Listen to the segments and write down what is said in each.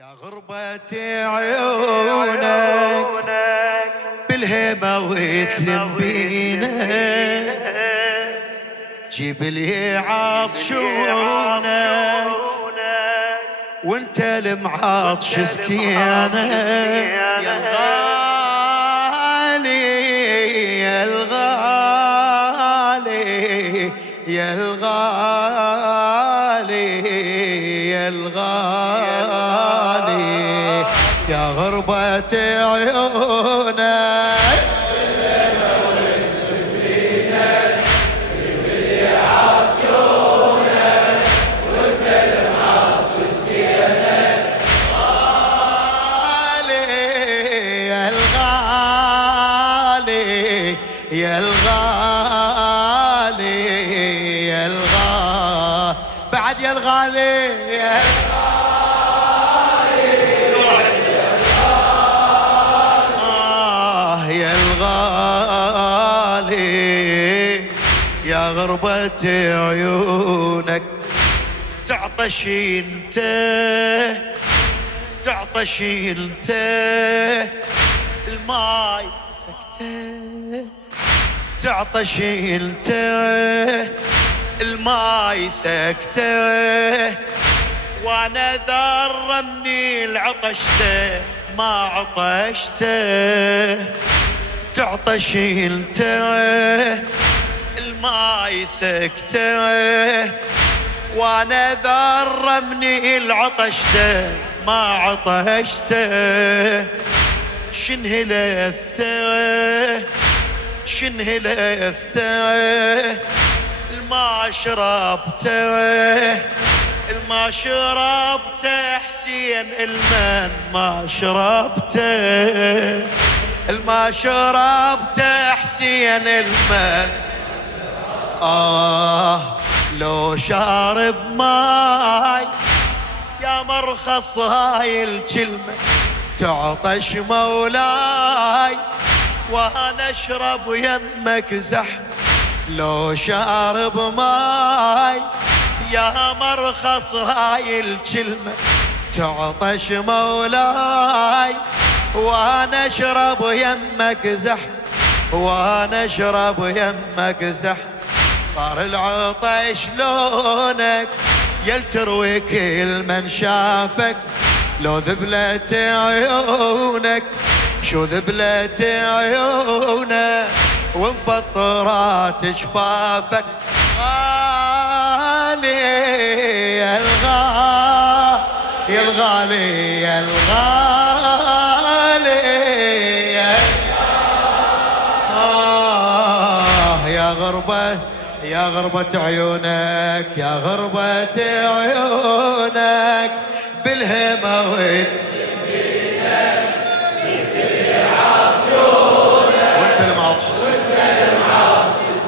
يا غربة عيونك بالهيمة وتلم بينا، جيب لي عطشونك وانت المعطش سكينة. يا الغالي يا الغالي يا الغالي يا الغالي يا غربة عيونك يا الغالي يا الغالي بعد يا الغالي يا الغالي يا الغالي يا غربة عيونك. تعطش انت تعطش انت الماي سكته، تعطش انت الماي سكته، وانا ذره مني العطشته ما عطشته. تعطش انت الماي سكته، وانا ذره مني العطشته ما عطشته. شنهلفته شنهلفته الما شربته الما شربته حسين المن ما شربته الما شربته حسين المن. لو شارب ماي يا مرخص هاي الكلمة تعطش مولاي وانا اشرب يمك زحم. لو شارب ماي يا مرخص هاي الكلمة تعطش مولاي وانا اشرب يمك زحم وانا اشرب يمك زحم. صار العطش لونك يلتروي كل من شافك. لو ذبلت عيونك شو ذبلت عيونك وانفطرات شفافك. غالي يا الغالي يا الغالي يا الغالي يا غربة يا غربة عيونك يا غربة عيونك بالهمة وانت المعطش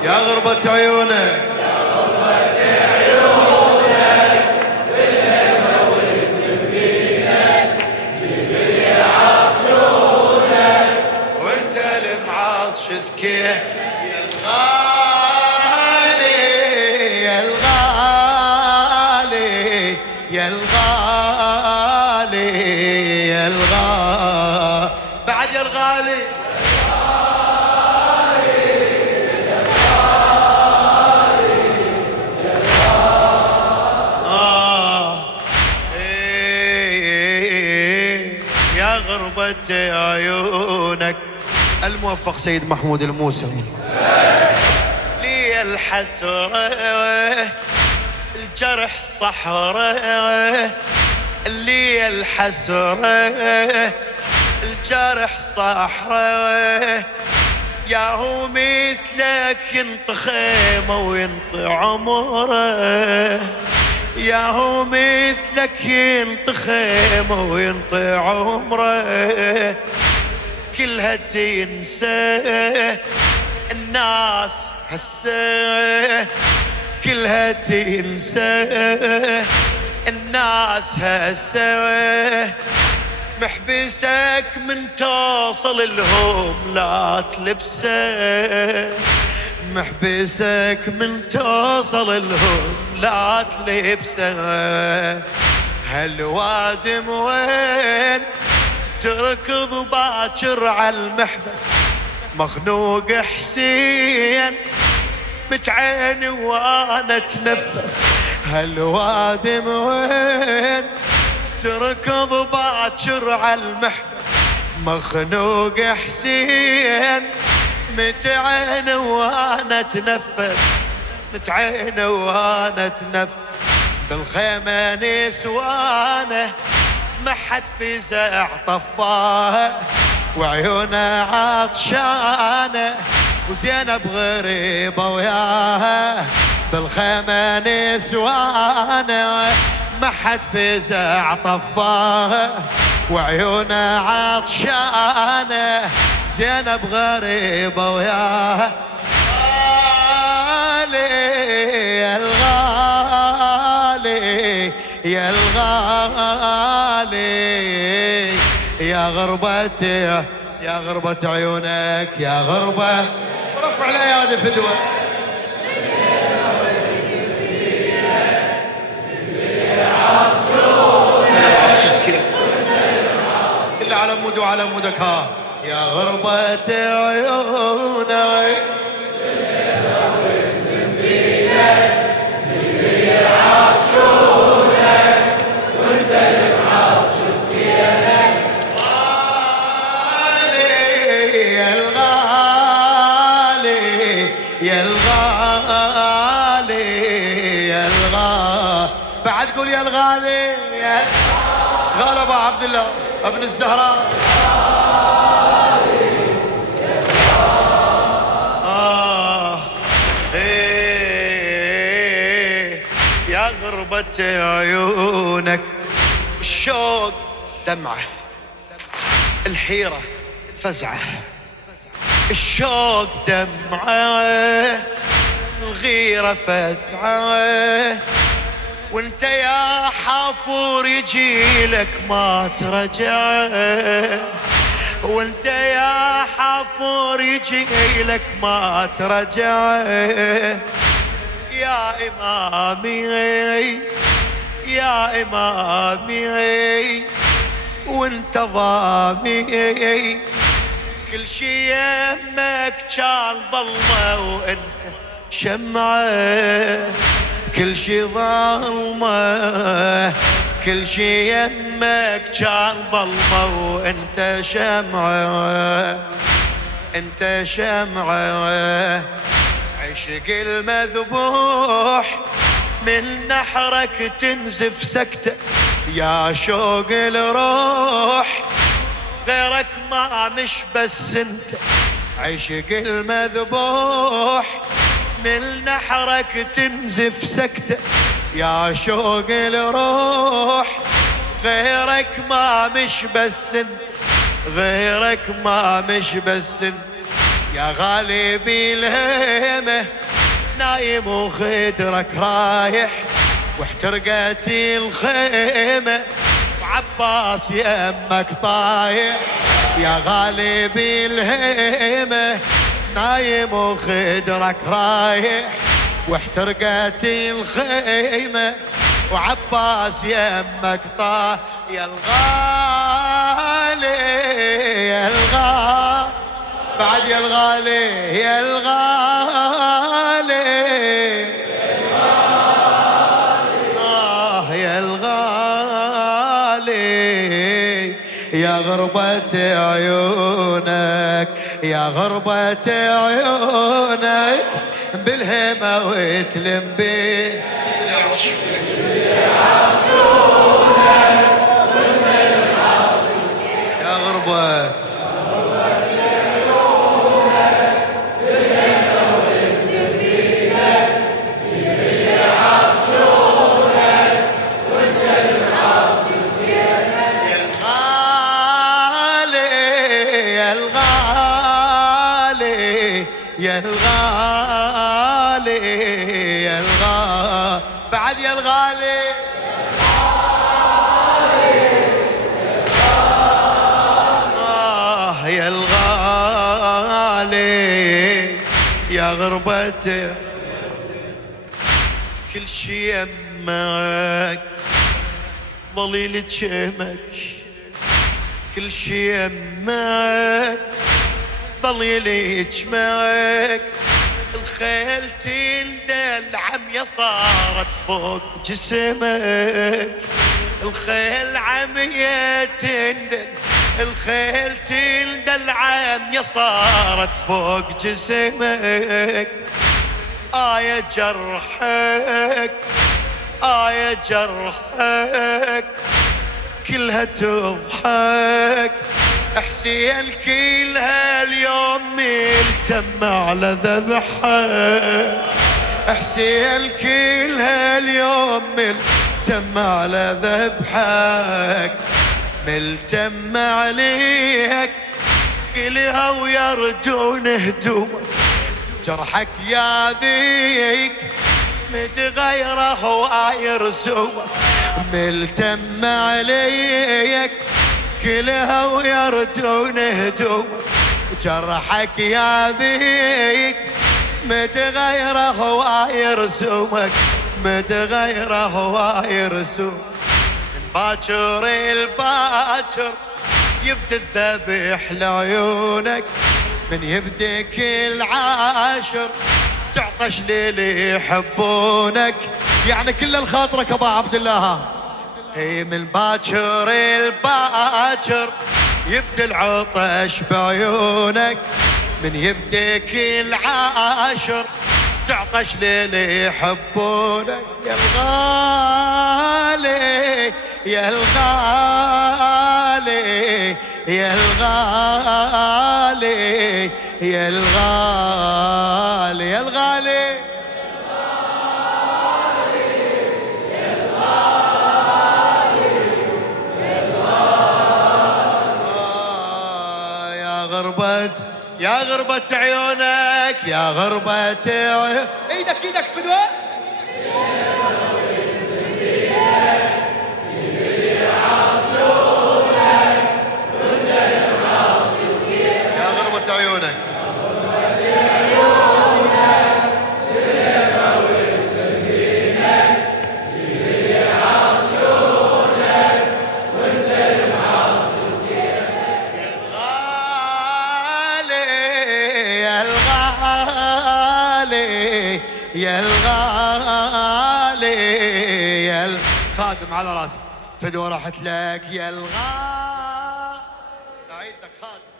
يا غربة عيونك يا غربة عيونك بالهمة والتنفينك جيب لي عطشونك وانت المعطش سكيه. يا الغالي يا الغالي يا الغالي يا الغالي بعد يا الغالي يا غربة عيونك. الموفق سيد محمود الموسوي. لي الحسرة الجرح صحرة لي الحسرة الجرح صحرة. يا هو مثلك ينطي خيمة وينطي عمره. يا هو مثلك ينطي خيمة وينطي عمره. كلها تنسى الناس هسه كلها تنسى الناس هسه. محبسك من توصل لهم لا تلبسه محبسك من توصل لهم لا تلبسه. هالوادم وين تركض باكر على المحبس مخنوق حسين متعيني وانا اتنفس. هالوادم وين تركض باكر على المحبس مخنوق حسين متعيني وانا اتنفس متعيني وانا اتنفس. بالخيمة نسوانه ما حد فزع طفاه وعيونه عطشانه وزينب غريبة وياها. بالخيمة نسوانه ما حد فزع طفاه وعيونه عطشانه زينب غريبة وياها. يا الغالي يا الغالي يا غربتي يا غربة عيونك يا غربة. رفع الايادي فدوة. كله على مود وعلى مودك. ها يا غربة عيونك يا الغالي يا الغالي. بعد قول يا الغالي يا غالي ابو عبد الله ابن الزهراء. يا غربة عيونك الشوق دمعة الحيرة فزعة الشوق دمعة الغيرة فزعة وانت يا حافور يجيلك ما ترجع وانت يا حافور يجيلك ما ترجع. يا إمامي يا إمامي وانت ضامي كل شي يمك كان ظلمة وانت شمعة كل شي ظلمة كل شي يمك كان ظلمة وانت شمعة انت شمعة. عشق المذبوح من نحرك تنزف سكتة يا شوق الروح غيرك ما مش بس انت. عشق المذبوح من نحرك تنزف سكتة يا شوق الروح غيرك ما مش بس انت غيرك ما مش بس انت. يا غالبي الهيمة نايم وخدرك رايح واحترقت الخيمة وعباس يمك طايح. يا غالبي الهيمة نايم وخدرك رايح واحترقت الخيمة وعباس يمك طايح. يا الغالي يا الغالي بعد يا الغالي يا الغالي يا الغالي يا غربة عيونك يا غربة عيونك بالهمة وتلم بيه يا غربة يا الغالي يا الغالي بعد يا الغالي يا الغالي يا غربتي كل شي يمك ضليل جيمك كل شي يمك ظل يجمعك الخيل تندل عمية صارت فوق جسمك الخيل عمية تندل الخيل تندل عمية صارت فوق جسمك آية جرحك آية جرحك كلها تضحك حسين كلها اليوم ملتم على ذبحك حسين كلها اليوم ملتم على ذبحك ملتم عليك كلها ويردون هدومك جرحك يا ذيك متغيره ويرسومك ملتم عليك كلها ويردون هدومك جرحك يا ذيك متغيره ويرسومك متغيره ويرسومك من باكر الباكر يبدي الذبح لعيونك من يبدي كل عاشر تعطش للي يحبونك يعني كل الخاطرك ابا عبد الله هي من باكر الباكر يبدي العطش بعيونك من يبدي كل عاشر تعطش للي يحبونك يا الغالي يا الغالي يا الغالي يا الغالي يا الغالي يا غربة عيونك يا غربة عيونك ايدك ايدك فدوى يا غربة عيونك يا الغالي يا الخادم على راسي فدوى راحت لك يا الغالي. أعيد لك خادم.